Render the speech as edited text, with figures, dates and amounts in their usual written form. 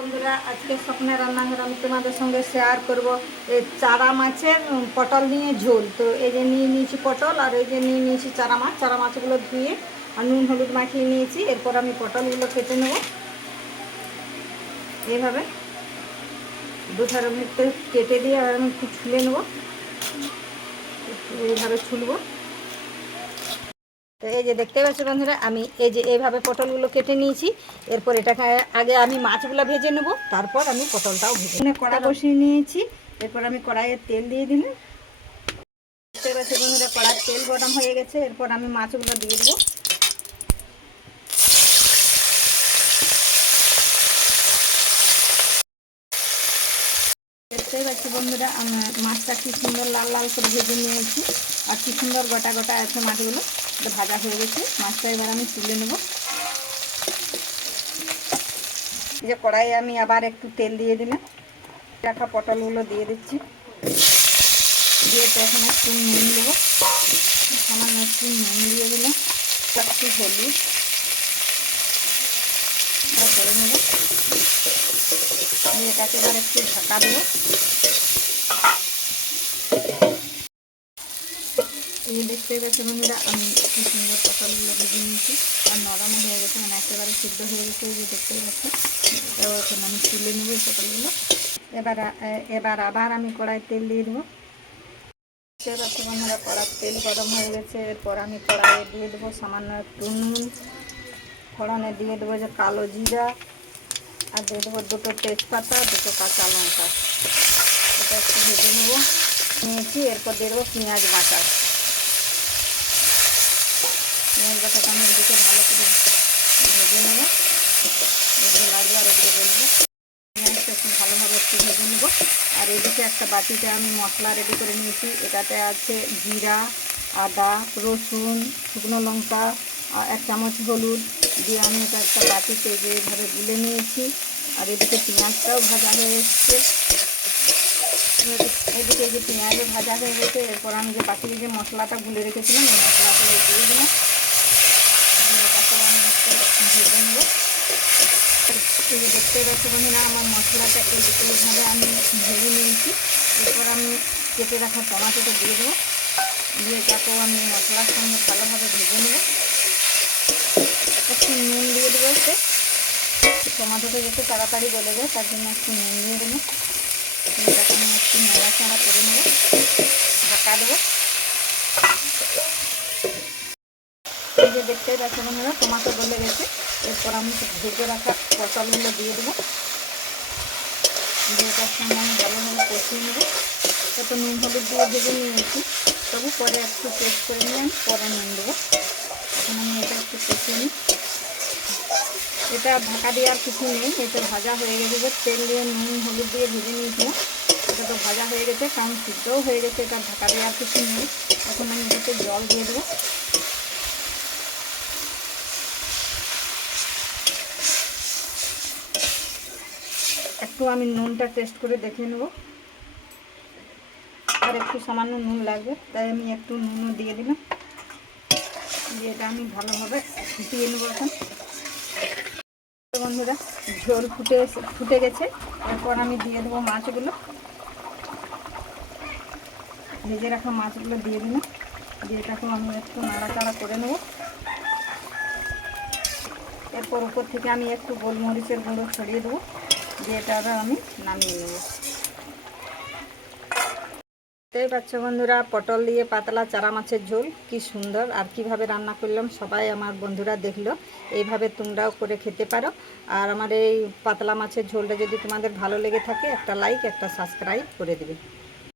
বন্ধুরা, আজকে স্বপ্নের রান্নাঘর আমি তোমাদের সঙ্গে শেয়ার করব এই চারা মাছের পটল নিয়ে ঝোল। তো এই যে নিয়ে নিয়েছি পটল, আর এই যে নিয়ে নিয়েছি চারা মাছগুলো ধুয়ে আর নুন হলুদ মাখিয়ে নিয়েছি। এরপর আমি পটলগুলো কেটে নেব এইভাবে দুধারে মুখতে কেটে দিয়ে, আর আমি একটু ছুলে নেব, এইভাবে ছুলবো। তো এই যে দেখতে পাচ্ছ বন্ধুরা, আমি এই যে এইভাবে পটলগুলো কেটে নিয়েছি। এরপর এটাকে আগে আমি মাছগুলো ভেজে নেব, তারপর আমি পটলটাও ভেজে কড়া বসিয়ে নিয়েছি। এরপর আমি কড়াইয়ে তেল দিয়ে দিলাম। দেখতে পাচ্ছ বন্ধুরা, কড়ার তেল গরম হয়ে গেছে। এরপর আমি মাছগুলো দিয়ে দেবো। দেখতেই পাচ্ছি বন্ধুরা, আমার মাছটা কি সুন্দর লাল লাল করে ভেজে নিয়েছি, আর কি সুন্দর গোটা গোটা আছে মাছগুলো। ভাজা হয়ে গেছে মাছটা, এবার আমি তুলে নেব। এই যে কড়াইয়ে আমি আবার একটু তেল দিয়ে দিলাম, রাখা পটলগুলো দিয়ে দিচ্ছি। দিয়ে তখন একটু নুন দেবো, সামান্য একটু নুন দিয়ে দিলাম, একটু হলুদ করে নেব। দিয়ে এটাকে এবার একটু ঢাকা দেবো। এই দেখতে গেছে বন্ধুরা, আমি কি সুন্দর পটলগুলো ভেজে নিয়েছি, আর নরম হয়ে গেছে, মানে একেবারে সিদ্ধ হয়ে গেছে। এই যে দেখতে পাচ্ছি, এখন আমি তুলে নেব এই পটলগুলো। এবার আবার আমি কড়াই তেল দিয়ে দেবো। দেখতে পাচ্ছি বন্ধুরা, কড়ার তেল গরম হয়ে গেছে। এরপর আমি কড়াইয়ে দিয়ে দেবো সামান্য একটু নুন, ফোড়নে দিয়ে দেবো যে কালো জিরা, আর দিয়ে দেবো দুটো তেজপাতা, দুটো কাঁচা লঙ্কা। এটা একটু ভেজে নেবো নিয়েছি। এরপর দিয়ে দেবো পেঁয়াজ বাটা। পেঁয়াজ বাটাটা আমি এদিকে ভালো করে ভেজে নেবো, এদিকে লাগবে আর এদিকে বলবো। পেঁয়াজটা একটু ভালোভাবে একটু ভেজে নেবো। আর এদিকে একটা বাটিতে আমি মশলা রেডি করে নিয়েছি। এটাতে আছে জিরা, আদা, রসুন, শুকনো লঙ্কা, আর 1 চামচ হলুদ দিয়ে আমি এটা একটা বাটিতে যেভাবে গুলে নিয়েছি। আর এদিকে পেঁয়াজটাও ভাজা হয়ে এসছে। এদিকে এই যে পেঁয়াজও ভাজা হয়ে গেছে। এরপর আমি যে বাটিতে যে মশলাটা গুলে রেখেছিলাম, এই মশলাটা দিয়ে দিলাম। এটাকে আমি একটু ভেজে নেবো। এই যে দেখতে পাচ্ছি বন্ধুরা, আমার মশলাটা এইভাবে আমি ভেজে নিয়েছি। এরপর আমি কেটে রাখা টমাটোটা দিয়ে দেবো। দিয়ে এটাকেও আমি মশলার সঙ্গে ভালোভাবে ভেজে নেব। একটু নুন দিয়ে দেবো এতে, টমাটোটা যাতে তাড়াতাড়ি গলে যায়, তার জন্য একটু নুন দিয়ে দেবো। এটাকে আমি একটু নাড়াচাড়া করে নেব, ঢাকা দেবো। এই যে দেখতেই পাচ্ছি বন্ধুরা, টমাটো গলে গেছে। এরপর আমি ভেজে রাখা পটলগুলো দিয়ে দেবো। দিয়ে এটার সঙ্গে আমি ভালোভাবে কষিয়ে নেবো। তো নুন হলুদ দিয়ে ভেজে নিয়েছি, তবু পরে একটু টেস্ট করে নিয়ে আমি পরে নুন দেবো। এখন আমি এটা একটু কষিয়ে নিই। এটা ঢাকা দেওয়ার কিছু নেই, এটা ভাজা হয়ে গেছে। যে তেল দিয়ে নুন হলুদ দিয়ে ভেজে নিয়েছিলাম, এটা তো ভাজা হয়ে গেছে, কারণ সিদ্ধও হয়ে গেছে। এটা ঢাকা দেওয়ার কিছু নেই। এখন আমি এটাতে জল দিয়ে দেবো। একটু আমি নুনটা টেস্ট করে দেখে নেব, আর একটু সামান্য নুন লাগবে, তাই আমি একটু নুনও দিয়ে দিলাম। দিয়ে এটা আমি ভালোভাবে ফুটিয়ে নেবো। এখন বন্ধুরা, ঝোল ফুটে গেছে। এরপর আমি দিয়ে দেবো মাছগুলো, ভেজে রাখা মাছগুলো দিয়ে দিলাম। দিয়ে এটাকেও আমি একটু নাড়াচাড়া করে নেব। এরপর উপর থেকে আমি একটু গোলমরিচের গুঁড়ো ছড়িয়ে দেবো। দিয়ে এটা আমি নামিয়ে নেব। দেখতেই পাচ্ছ বন্ধুরা, পটল দিয়ে পাতলা চারা মাছের ঝোল কি সুন্দর, আর কিভাবে রান্না করলাম সবাই আমার বন্ধুরা দেখলো। এইভাবে তোমরাও করে খেতে পারো। আর আমার এই পাতলা মাছের ঝোলটা যদি তোমাদের ভালো লেগে থাকে, একটা লাইক একটা সাবস্ক্রাইব করে দেবে।